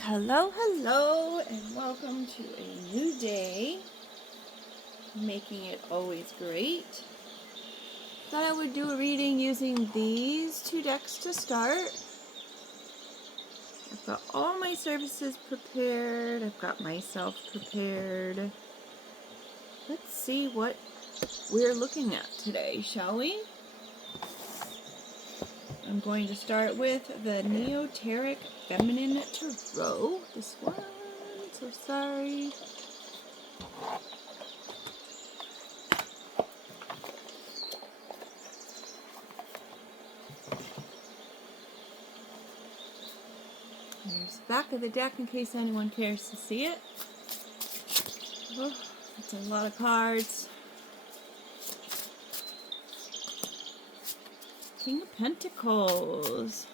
Hello, hello, and welcome to a new day, making it always great. Thought I would do a reading using these two decks to start. I've got all my services prepared, I've got myself prepared. Let's see what we're looking at today, shall we? I'm going to start with the Neoteric Feminine Tarot. This one, so sorry. There's the back of the deck in case anyone cares to see it. Oh, that's a lot of cards. King of Pentacles.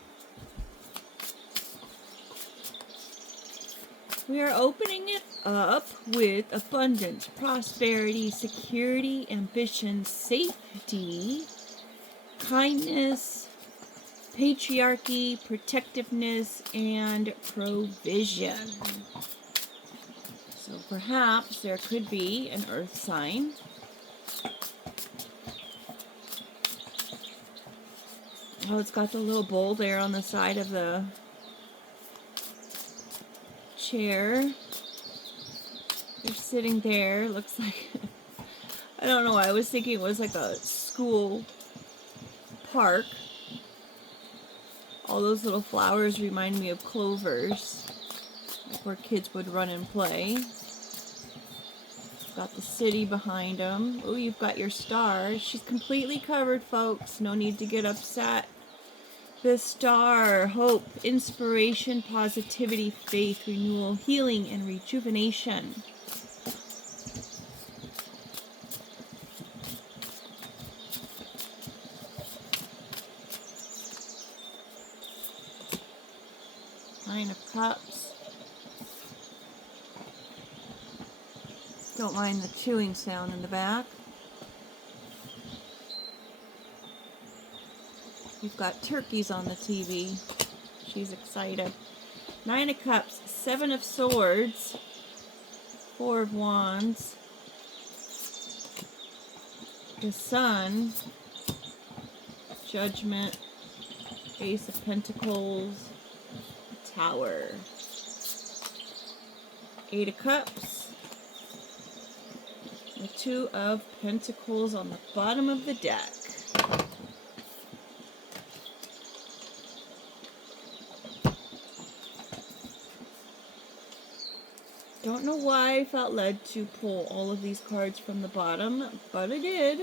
We are opening it up with abundance, prosperity, security, ambition, safety, kindness, patriarchy, protectiveness, and provision. So perhaps there could be an earth sign. Oh, it's got the little bowl there on the side of the chair. They're sitting there. Looks like, I don't know, I was thinking it was like a school park. All those little flowers remind me of clovers, like where kids would run and play. Got the city behind them. Oh, you've got your star. She's completely covered, folks. No need to get upset. The star, hope, inspiration, positivity, faith, renewal, healing, and rejuvenation. Nine of Cups. Don't mind the chewing sound in the back. We've got turkeys on the TV. She's excited. Nine of Cups, Seven of Swords, Four of Wands, the Sun, Judgment, Ace of Pentacles, Tower, Eight of Cups, the Two of Pentacles on the bottom of the deck. Don't know why I felt led to pull all of these cards from the bottom, but I did.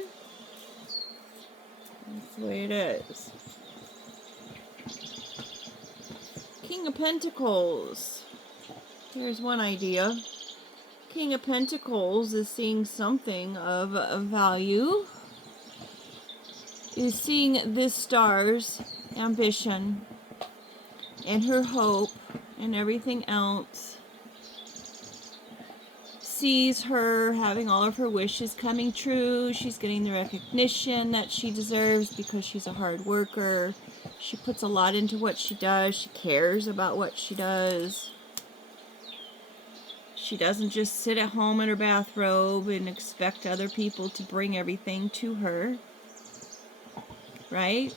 That's the way it is. King of Pentacles. Here's one idea. King of Pentacles is seeing something of value. Is seeing this star's ambition and her hope and everything else. Sees her having all of her wishes coming true. She's getting the recognition that she deserves because she's a hard worker. She puts a lot into what she does. She cares about what she does. She doesn't just sit at home in her bathrobe and expect other people to bring everything to her. Right?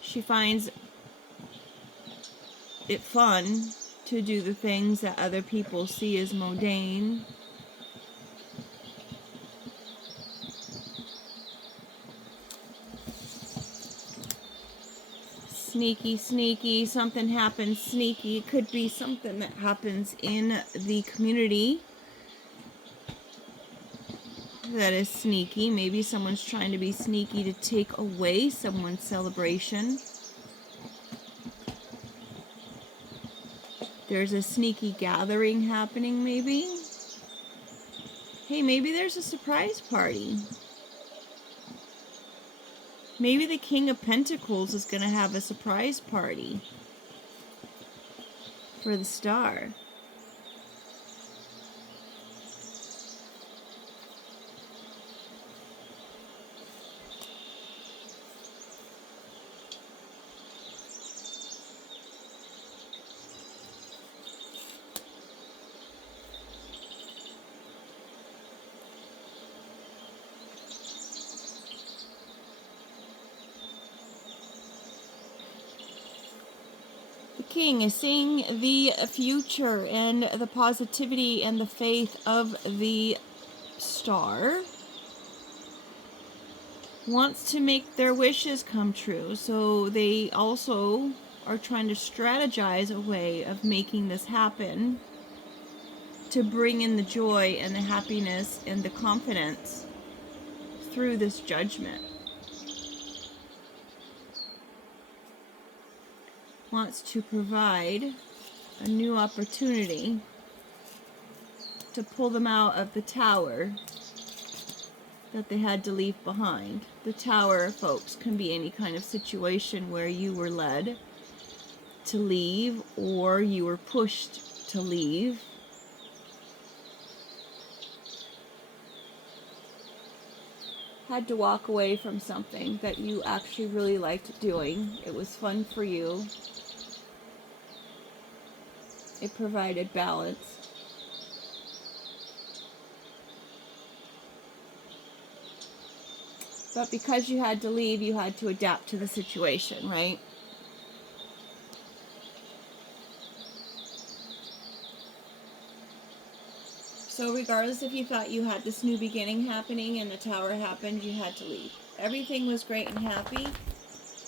She finds it fun to do the things that other people see as mundane. Sneaky, sneaky, something happens sneaky. It could be something that happens in the community that is sneaky. Maybe someone's trying to be sneaky to take away someone's celebration. There's a sneaky gathering happening, maybe. Hey, maybe there's a surprise party. Maybe the King of Pentacles is going to have a surprise party for the star. King is seeing the future and the positivity and the faith of the Star. Wants to make their wishes come true. So they also are trying to strategize a way of making this happen, to bring in the joy and the happiness and the confidence through this judgment. Wants to provide a new opportunity to pull them out of the tower that they had to leave behind. The tower, folks, can be any kind of situation where you were led to leave or you were pushed to leave. Had to walk away from something that you actually really liked doing. It was fun for you. It provided balance. But because you had to leave, you had to adapt to the situation, right? So regardless if you thought you had this new beginning happening and the tower happened, you had to leave. Everything was great and happy.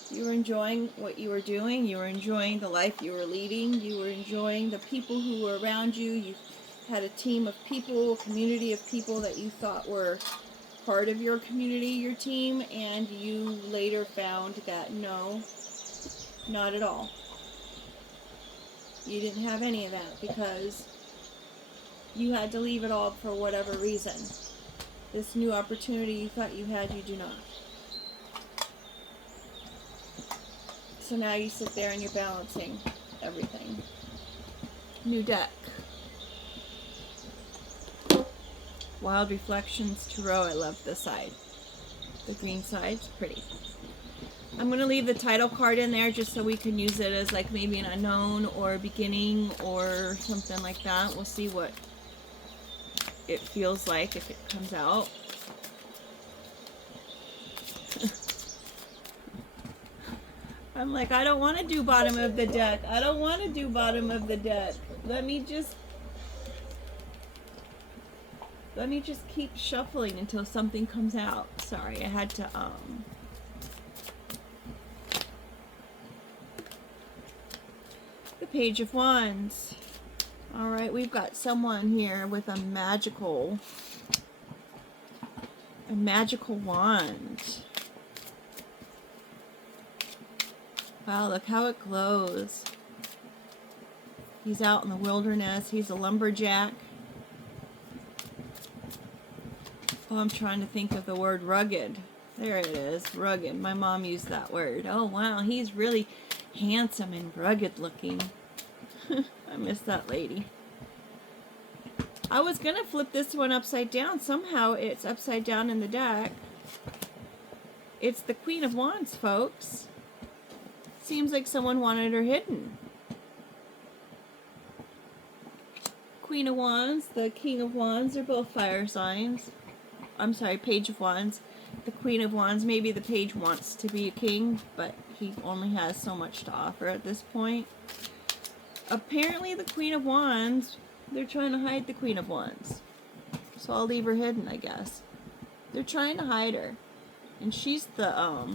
You were enjoying what you were doing. You were enjoying the life you were leading. You were enjoying the people who were around you. You had a team of people, a community of people that you thought were part of your community, your team, and you later found that no, not at all. You didn't have any of that because you had to leave it all for whatever reason. This new opportunity you thought you had, you do not. So now you sit there and you're balancing everything. New deck. Wild Reflections Tarot. I love this side. The green side's pretty. I'm going to leave the title card in there just so we can use it as like maybe an unknown or beginning or something like that. We'll see what it feels like if it comes out. I'm like, I don't want to do bottom of the deck. I don't want to do bottom of the deck. Let me just keep shuffling until something comes out. Sorry, I had to, the Page of Wands. All right, we've got someone here with a magical wand. Wow, look how it glows. He's out in the wilderness. He's a lumberjack. Oh, I'm trying to think of the word rugged. There it is, rugged. My mom used that word. Oh, wow, he's really handsome and rugged looking. I miss that lady. I was going to flip this one upside down. Somehow it's upside down in the deck. It's the Queen of Wands, folks. Seems like someone wanted her hidden. Queen of Wands, the King of Wands, they're both fire signs. I'm sorry, Page of Wands. The Queen of Wands, maybe the Page wants to be a king, but he only has so much to offer at this point. Apparently the Queen of Wands, they're trying to hide the Queen of Wands. So I'll leave her hidden, I guess. They're trying to hide her. And she's the,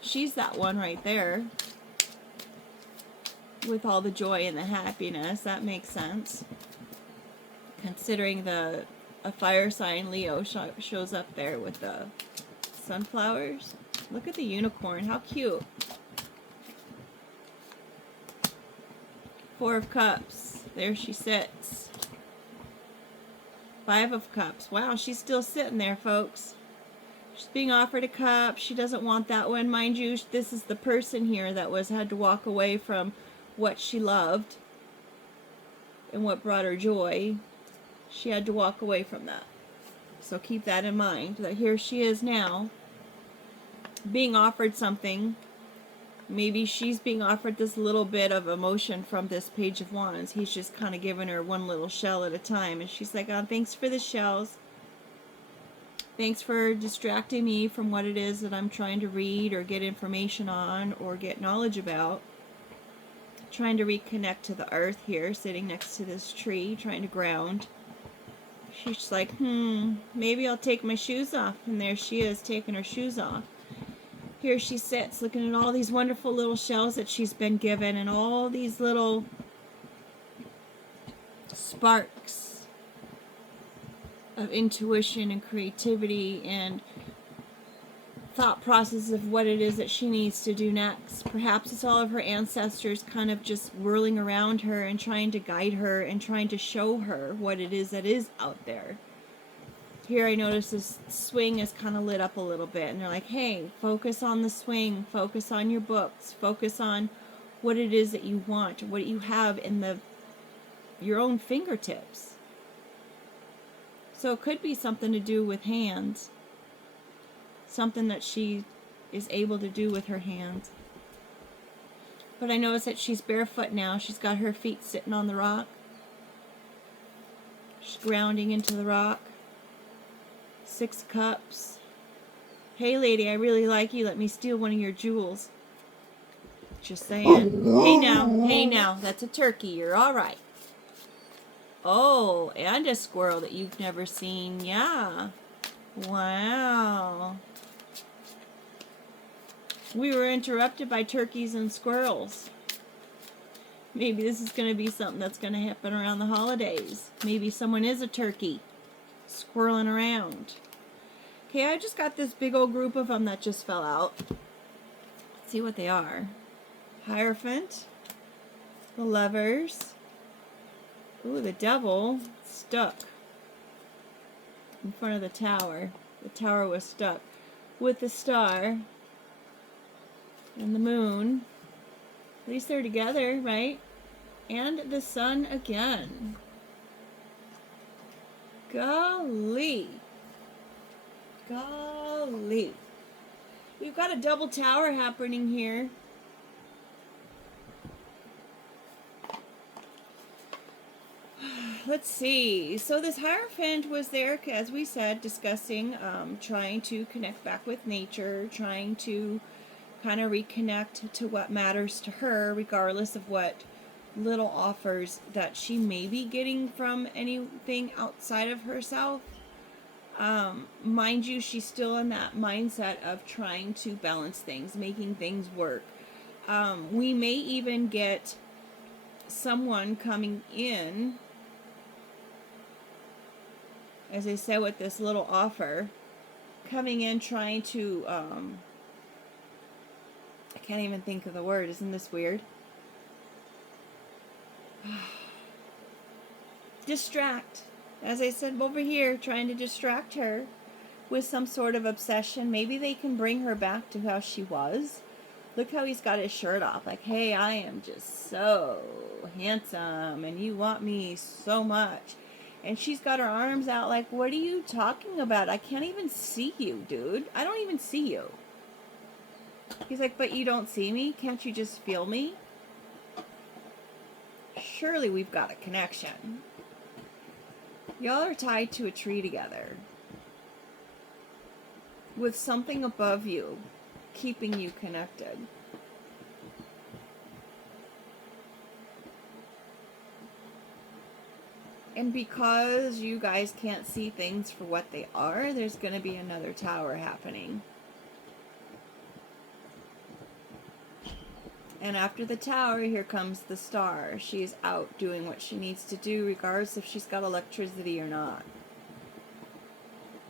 she's that one right there. With all the joy and the happiness. That makes sense. Considering a fire sign, Leo, shows up there with the sunflowers. Look at the unicorn. How cute. Four of Cups. There she sits. Five of Cups. Wow, she's still sitting there, folks. She's being offered a cup. She doesn't want that one. Mind you, this is the person here that had to walk away from what she loved and what brought her joy. She had to walk away from that. So keep that in mind, that here she is now being offered something. Maybe she's being offered this little bit of emotion from this Page of Wands. He's just kind of giving her one little shell at a time. And she's like, oh, thanks for the shells. Thanks for distracting me from what it is that I'm trying to read or get information on or get knowledge about. trying to reconnect to the earth here, sitting next to this tree, trying to ground. She's just like, maybe I'll take my shoes off. And there she is, taking her shoes off. Here she sits, looking at all these wonderful little shells that she's been given, and all these little sparks of intuition and creativity and thought process of what it is that she needs to do next. Perhaps it's all of her ancestors kind of just whirling around her and trying to guide her and trying to show her what it is that is out there. Here I notice this swing is kind of lit up a little bit, and they're like, hey, focus on the swing, focus on your books, focus on what it is that you want, what you have in your own fingertips. So it could be something to do with hands. Something that she is able to do with her hands. But I notice that she's barefoot now. She's got her feet sitting on the rock. She's grounding into the rock. 6 cups. Hey lady, I really like you. Let me steal one of your jewels. Just saying. Hey now. That's a turkey. You're alright. Oh, and a squirrel that you've never seen. Yeah. Wow. We were interrupted by turkeys and squirrels. Maybe this is going to be something that's going to happen around the holidays. Maybe someone is a turkey squirreling around. Okay, I just got this big old group of them that just fell out. Let's see what they are. Hierophant. The Lovers. Ooh, the Devil stuck in front of the tower. The tower was stuck with the Star and the Moon. At least they're together, right? And the Sun again. Golly. Golly. We've got a double tower happening here. Let's see. So this Hierophant was there, as we said, discussing, trying to connect back with nature, trying to kind of reconnect to what matters to her, regardless of what little offers that she may be getting from anything outside of herself. Mind you, she's still in that mindset of trying to balance things, making things work. We may even get someone coming in, as I said, with this little offer, coming in trying to, I can't even think of the word. Isn't this weird? Distract. As I said over here, trying to distract her with some sort of obsession. Maybe they can bring her back to how she was. Look how he's got his shirt off. Like, hey, I am just so handsome and you want me so much. And she's got her arms out like, what are you talking about? I can't even see you, dude. I don't even see you. He's like, but you don't see me? Can't you just feel me? Surely we've got a connection. Y'all are tied to a tree together. With something above you, keeping you connected. And because you guys can't see things for what they are, there's going to be another tower happening. And after the tower, here comes the Star. She's out doing what she needs to do, regardless if she's got electricity or not.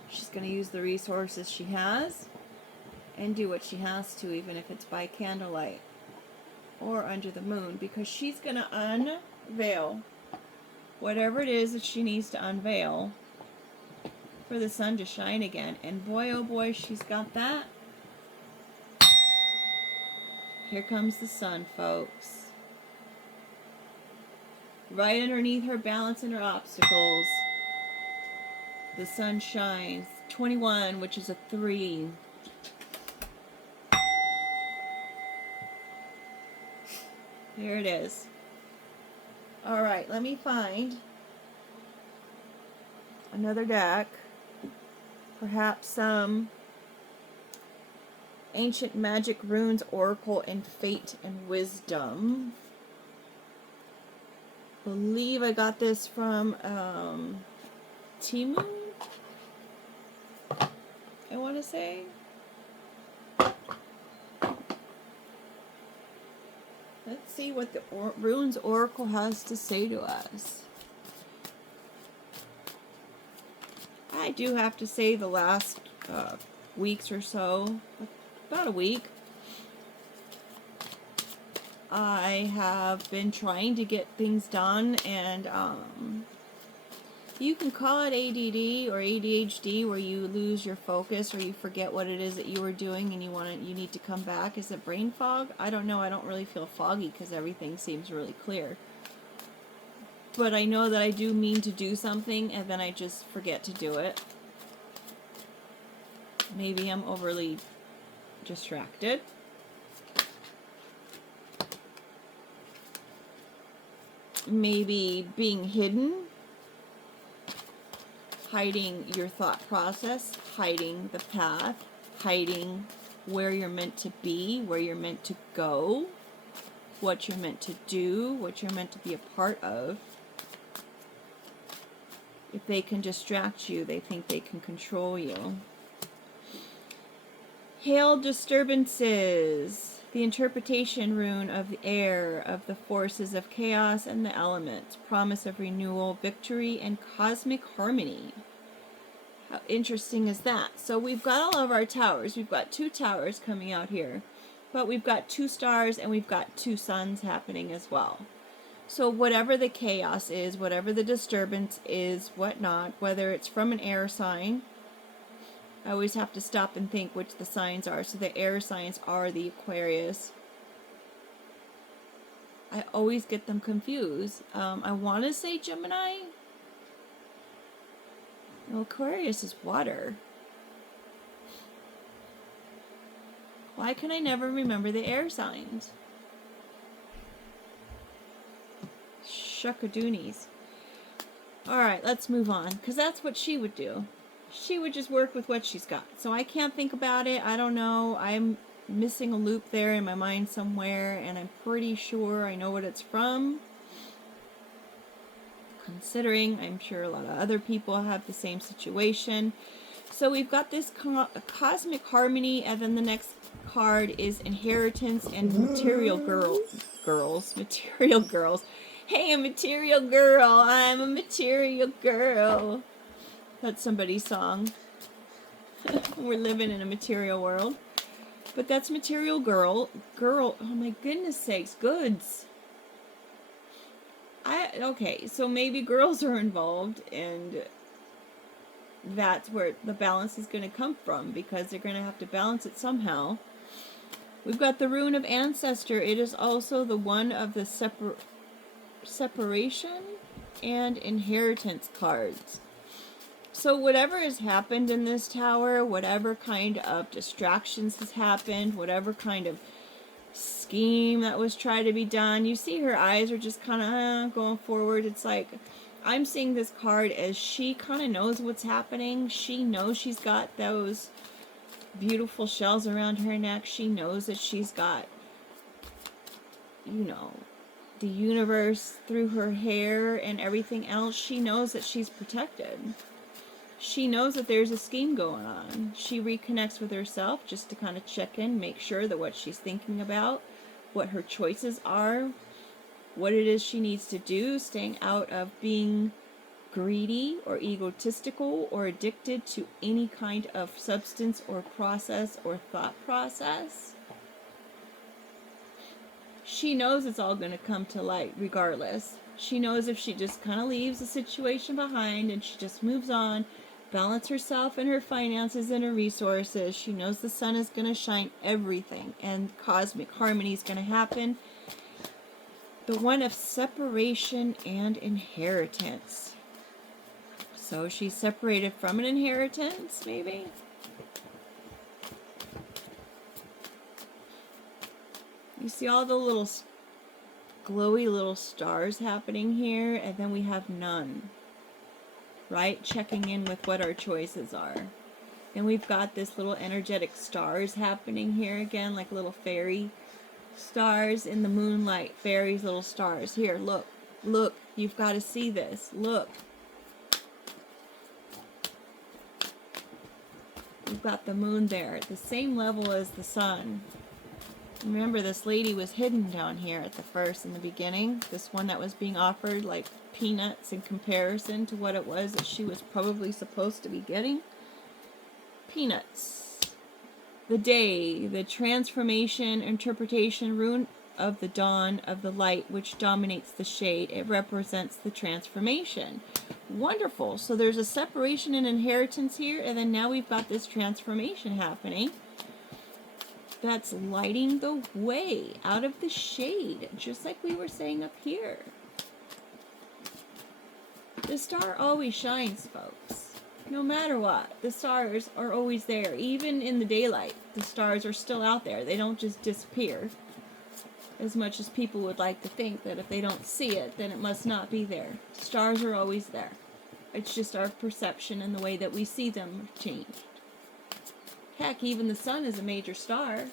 She's going to use the resources she has and do what she has to, even if it's by candlelight or under the moon, because she's going to unveil whatever it is that she needs to unveil for the sun to shine again. And boy, oh boy, she's got that. Here comes the sun, folks. Right underneath her balance and her obstacles, the sun shines. 21, which is a 3. There it is. All right, let me find another deck. Perhaps some Ancient Magic Runes, Oracle, and Fate and Wisdom. believe I got this from Temu, I want to say. Let's see what the Runes Oracle has to say to us. I do have to say the last weeks or so, about a week, I have been trying to get things done, and you can call it ADD or ADHD, where you lose your focus or you forget what it is that you were doing and you need to come back. Is it brain fog? I don't know. I don't really feel foggy because everything seems really clear. But I know that I do mean to do something and then I just forget to do it. Maybe I'm overly distracted. Maybe being hidden. Hiding your thought process, hiding the path, hiding where you're meant to be, where you're meant to go, what you're meant to do, what you're meant to be a part of. If they can distract you, they think they can control you. Hail disturbances. The interpretation rune of the air, of the forces of chaos and the elements. Promise of renewal, victory, and cosmic harmony. How interesting is that? So we've got all of our towers. We've got 2 towers coming out here. But we've got 2 stars and we've got 2 suns happening as well. So whatever the chaos is, whatever the disturbance is, whatnot, whether it's from an air sign, I always have to stop and think which the signs are. So the air signs are the Aquarius. I always get them confused. I want to say Gemini. Well, Aquarius is water. Why can I never remember the air signs? Shuckadoonies. Alright, let's move on. Because that's what she would do. She would just work with what she's got. So I can't think about it. I don't know. I'm missing a loop there in my mind somewhere. And I'm pretty sure I know what it's from. Considering I'm sure a lot of other people have the same situation. So we've got this cosmic harmony. And then the next card is inheritance and material girls. Material girls. Hey, a material girl. I'm a material girl. That's somebody's song. We're living in a material world. But that's material girl. Girl, oh my goodness sakes, goods. Okay, so maybe girls are involved, and that's where the balance is going to come from, because they're going to have to balance it somehow. We've got the rune of ancestor. It is also the one of the separation and inheritance cards. So whatever has happened in this tower, whatever kind of distractions has happened, whatever kind of scheme that was tried to be done, you see her eyes are just kind of going forward. It's like, I'm seeing this card as she kind of knows what's happening. She knows she's got those beautiful shells around her neck. She knows that she's got, you know, the universe through her hair and everything else. She knows that she's protected. She knows that there's a scheme going on. She reconnects with herself just to kind of check in, make sure that what she's thinking about, what her choices are, what it is she needs to do, staying out of being greedy or egotistical or addicted to any kind of substance or process or thought process. She knows it's all going to come to light regardless. She knows if she just kind of leaves the situation behind and she just moves on, balance herself and her finances and her resources. She knows the sun is going to shine everything and cosmic harmony is going to happen. The one of separation and inheritance. So she's separated from an inheritance, maybe? You see all the little glowy little stars happening here, and then we have none. Right? Checking in with what our choices are. Then we've got this little energetic stars happening here again, like little fairy stars in the moonlight. Fairies, little stars. Here, look. Look, you've got to see this. Look. We've got the moon there at the same level as the sun. Remember, this lady was hidden down here at the first, in the beginning. This one that was being offered like peanuts in comparison to what it was that she was probably supposed to be getting. Peanuts. The day, the transformation, interpretation, rune of the dawn of the light, which dominates the shade. It represents the transformation. Wonderful. So there's a separation and inheritance here, and then now we've got this transformation happening. That's lighting the way out of the shade, just like we were saying up here. The star always shines, folks. No matter what, the stars are always there. Even in the daylight, the stars are still out there. They don't just disappear. As much as people would like to think that if they don't see it, then it must not be there. Stars are always there. It's just our perception and the way that we see them changed. Heck, even the sun is a major star.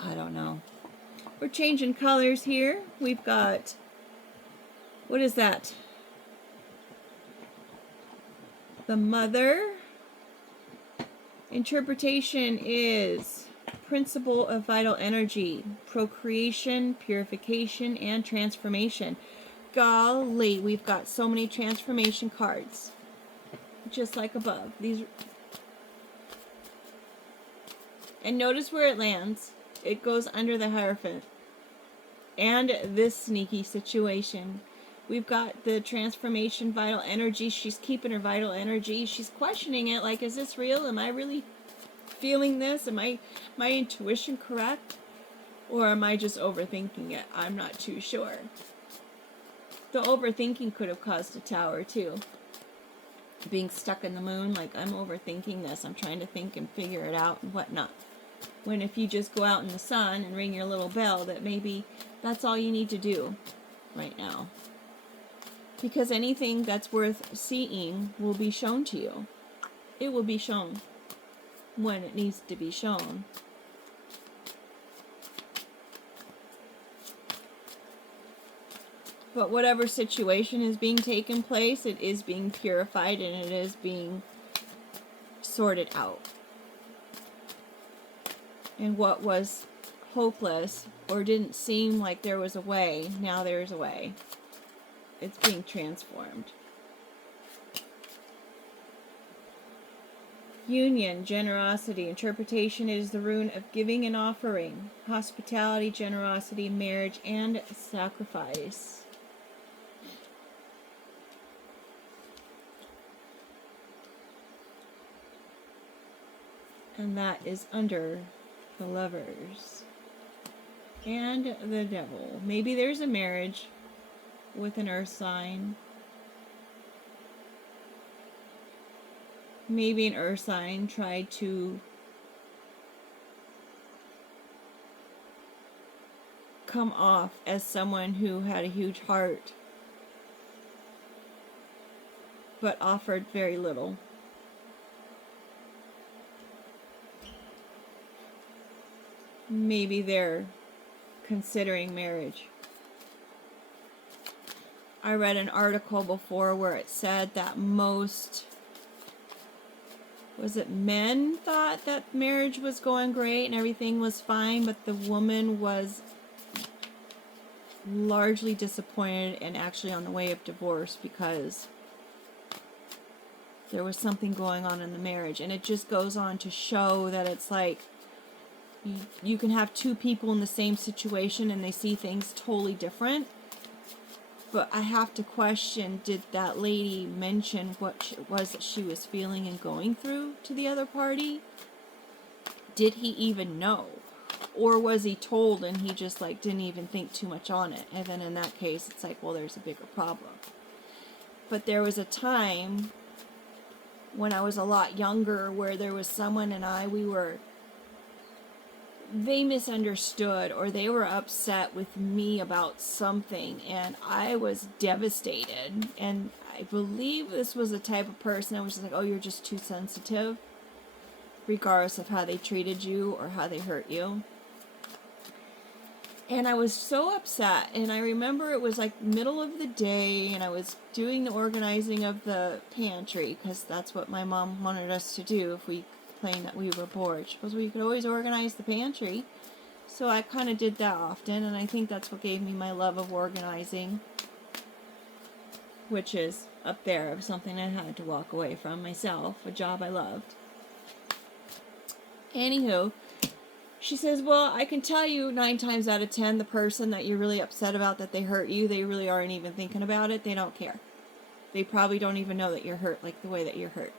I don't know. We're changing colors here. We've got, what is that? The mother. Interpretation is principle of vital energy, procreation, purification, and transformation. Golly, we've got so many transformation cards. Just like above. These, and notice where it lands. It goes under the Hierophant. And this sneaky situation. We've got the transformation, vital energy. She's keeping her vital energy. She's questioning it, like, is this real? Am I really feeling this? Am my intuition correct? Or am I just overthinking it? I'm not too sure. The overthinking could have caused a tower too. Being stuck in the moon, like, I'm overthinking this. I'm trying to think and figure it out and whatnot. When if you just go out in the sun and ring your little bell, that maybe that's all you need to do right now. Because anything that's worth seeing will be shown to you. It will be shown when it needs to be shown. But whatever situation is being taken place, it is being purified and it is being sorted out. And what was hopeless or didn't seem like there was a way, now there's a way. It's being transformed. Union, generosity, interpretation is the rune of giving and offering, hospitality, generosity, marriage, and sacrifice. And that is under the Lovers. And the Devil. Maybe there's a marriage with an earth sign. Maybe an earth sign tried to come off as someone who had a huge heart, but offered very little. Maybe they're considering marriage. I read an article before where it said that most, was it men, thought that marriage was going great and everything was fine, but the woman was largely disappointed and actually on the way of divorce because there was something going on in the marriage. And it just goes on to show that it's like you can have two people in the same situation and they see things totally different. But I have to question, did that lady mention what it was that she was feeling and going through to the other party? Did he even know? Or was he told and he just like didn't even think too much on it? And then in that case, it's like, well, there's a bigger problem. But there was a time when I was a lot younger where there was someone and they misunderstood or they were upset with me about something and I was devastated. And I believe this was the type of person that was just like, oh, you're just too sensitive, regardless of how they treated you or how they hurt you. And I was so upset, and I remember it was like middle of the day, and I was doing the organizing of the pantry, because that's what my mom wanted us to do if we complained that we were bored. She goes, well, you could always organize the pantry. So I kind of did that often, and I think that's what gave me my love of organizing, which is up there of something I had to walk away from myself, a job I loved. Anywho, she says, well, I can tell you 9 times out of 10, the person that you're really upset about that they hurt you, they really aren't even thinking about it. They don't care. They probably don't even know that you're hurt like the way that you're hurt.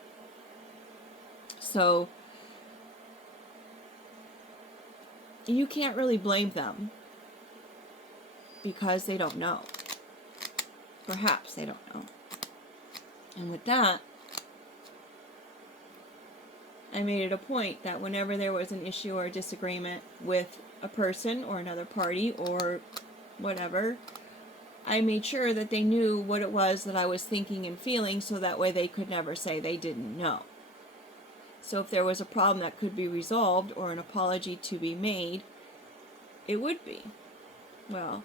So you can't really blame them because they don't know. Perhaps they don't know. And with that, I made it a point that whenever there was an issue or a disagreement with a person or another party or whatever, I made sure that they knew what it was that I was thinking and feeling, so that way they could never say they didn't know. So if there was a problem that could be resolved or an apology to be made, it would be. Well,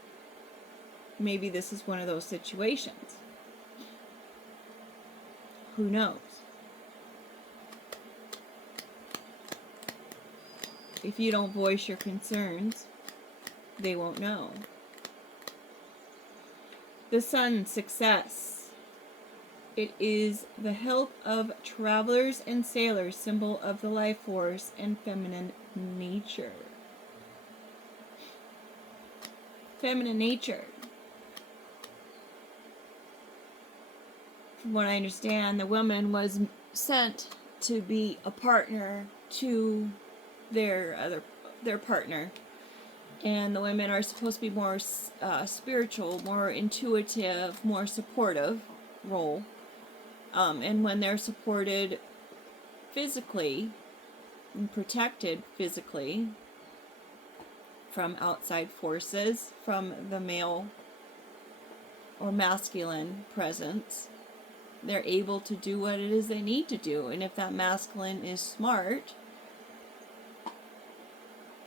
maybe this is one of those situations. Who knows? If you don't voice your concerns, they won't know. The sun, success. It is the health of travelers and sailors, symbol of the life force and feminine nature. Feminine nature. From what I understand, the woman was sent to be a partner to their partner, and the women are supposed to be more spiritual, more intuitive, more supportive role, and when they're supported physically and protected physically from outside forces, from the male or masculine presence, they're able to do what it is they need to do. And if that masculine is smart,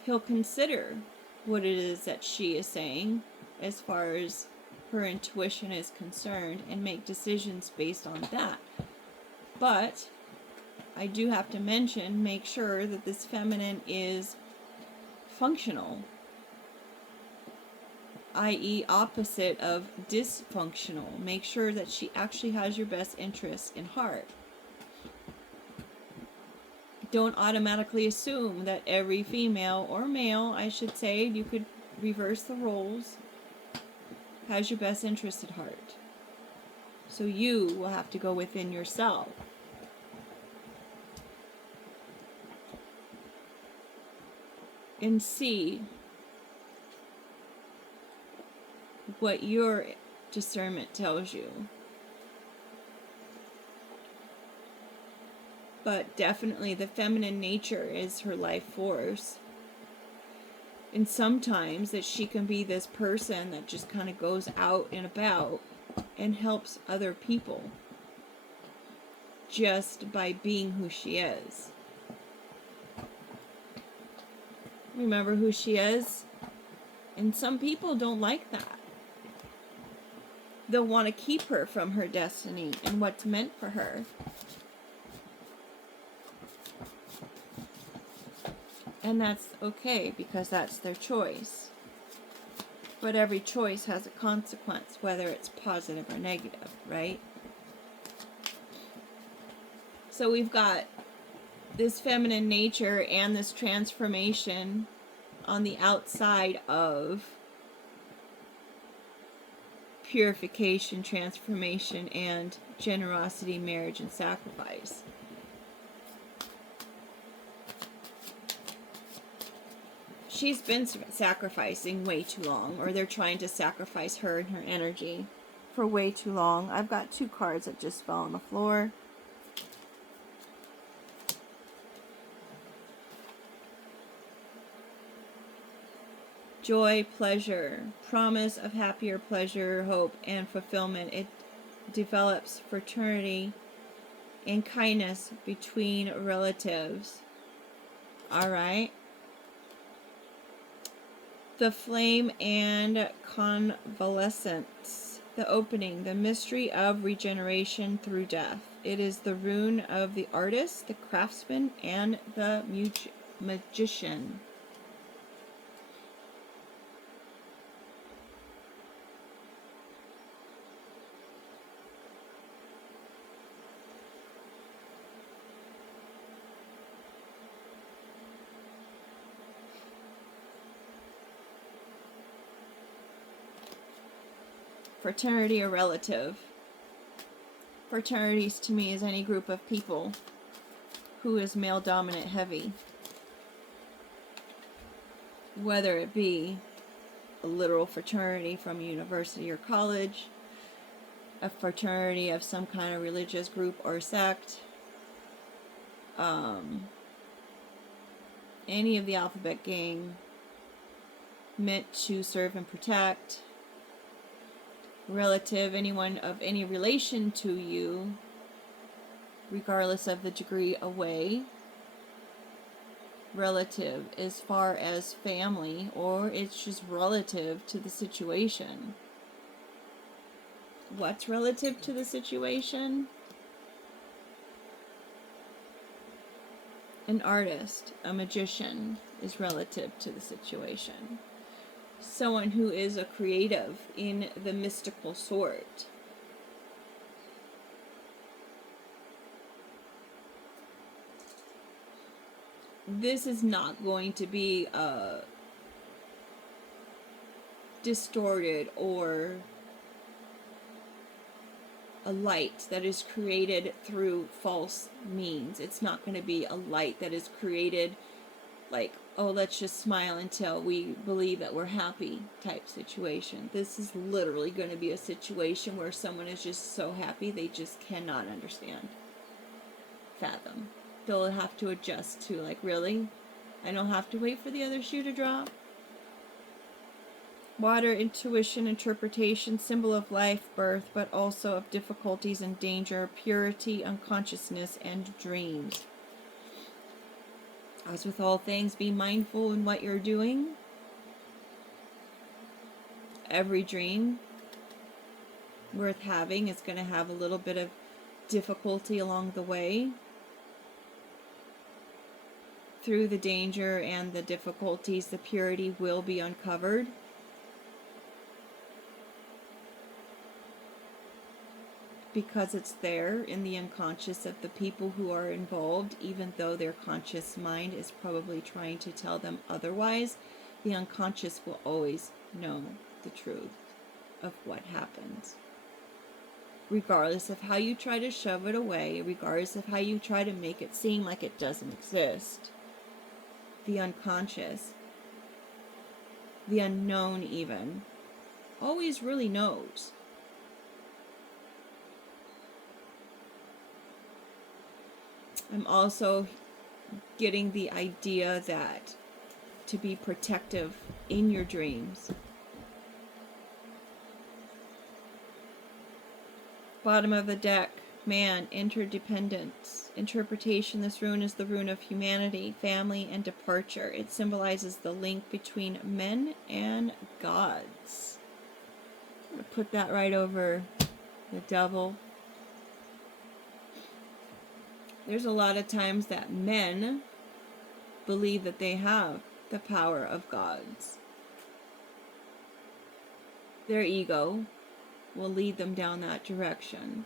he'll consider what it is that she is saying as far as her intuition is concerned and make decisions based on that. But I do have to mention, make sure that this feminine is functional, i.e. opposite of dysfunctional. Make sure that she actually has your best interests in heart. Don't automatically assume that every female, or male, I should say, you could reverse the roles, has your best interest at heart. So you will have to go within yourself. And see what your discernment tells you. But definitely the feminine nature is her life force. And sometimes that she can be this person that just kind of goes out and about and helps other people just by being who she is. Remember who she is? And some people don't like that. They'll want to keep her from her destiny and what's meant for her. And that's okay, because that's their choice. But every choice has a consequence, whether it's positive or negative, right? So we've got this feminine nature and this transformation on the outside of purification, transformation, and generosity, marriage, and sacrifice. She's been sacrificing way too long, or they're trying to sacrifice her and her energy for way too long. I've got 2 cards that just fell on the floor. Joy, pleasure, promise of happier pleasure, hope, and fulfillment. It develops fraternity and kindness between relatives. All right. The flame and convalescence. The opening, the mystery of regeneration through death. It is the rune of the artist, the craftsman, and the magician. Fraternity or relative. Fraternities to me is any group of people who is male dominant heavy. Whether it be a literal fraternity from university or college, a fraternity of some kind of religious group or sect, any of the alphabet gang meant to serve and protect. Relative, anyone of any relation to you, regardless of the degree away. Relative as far as family, or it's just relative to the situation. What's relative to the situation? An artist, a magician is relative to the situation. Someone who is a creative in the mystical sort. This is not going to be distorted or a light that is created through false means. It's not going to be a light that is created like, oh, let's just smile until we believe that we're happy type situation. This is literally going to be a situation where someone is just so happy they just cannot understand, fathom. They'll have to adjust to, like, really? I don't have to wait for the other shoe to drop? Water, intuition, interpretation, symbol of life, birth, but also of difficulties and danger, purity, unconsciousness, and dreams. As with all things, be mindful in what you're doing. Every dream worth having is going to have a little bit of difficulty along the way. Through the danger and the difficulties, the purity will be uncovered. Because it's there in the unconscious of the people who are involved, even though their conscious mind is probably trying to tell them otherwise, the unconscious will always know the truth of what happens. Regardless of how you try to shove it away, regardless of how you try to make it seem like it doesn't exist, the unconscious, the unknown even, always really knows. I'm also getting the idea that to be protective in your dreams. Bottom of the deck, man, interdependence. Interpretation, this rune is the rune of humanity, family, and departure. It symbolizes the link between men and gods. I'm going to put that right over the devil. There's a lot of times that men believe that they have the power of gods. Their ego will lead them down that direction.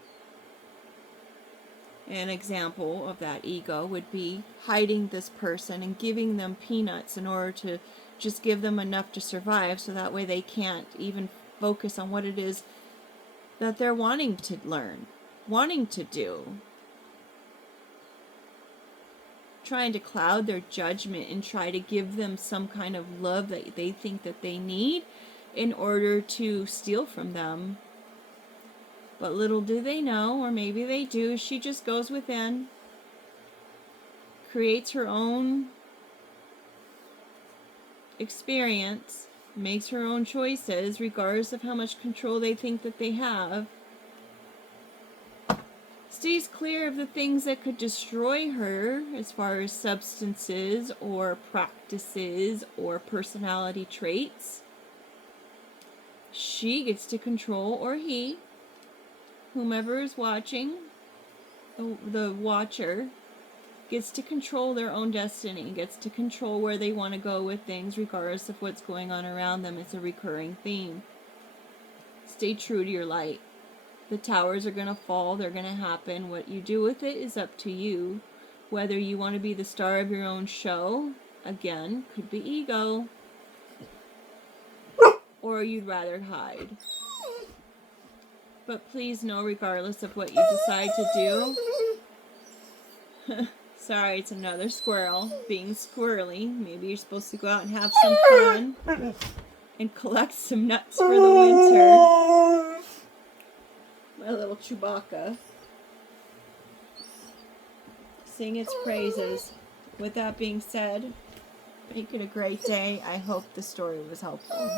An example of that ego would be hiding this person and giving them peanuts in order to just give them enough to survive, so that way they can't even focus on what it is that they're wanting to learn, wanting to do. Trying to cloud their judgment and try to give them some kind of love that they think that they need in order to steal from them. But little do they know, or maybe they do, she just goes within, creates her own experience, makes her own choices, regardless of how much control they think that they have, Stays clear of the things that could destroy her as far as substances or practices or personality traits. She gets to control, or he, whomever is watching, the watcher, gets to control their own destiny, gets to control where they want to go with things regardless of what's going on around them. It's a recurring theme. Stay true to your light. The towers are going to fall. They're going to happen. What you do with it is up to you. Whether you want to be the star of your own show, again, could be ego, or you'd rather hide. But please know, regardless of what you decide to do, sorry, it's another squirrel being squirrely. Maybe you're supposed to go out and have some fun and collect some nuts for the winter. My little Chewbacca. Sing its praises. With that being said, make it a great day. I hope the story was helpful.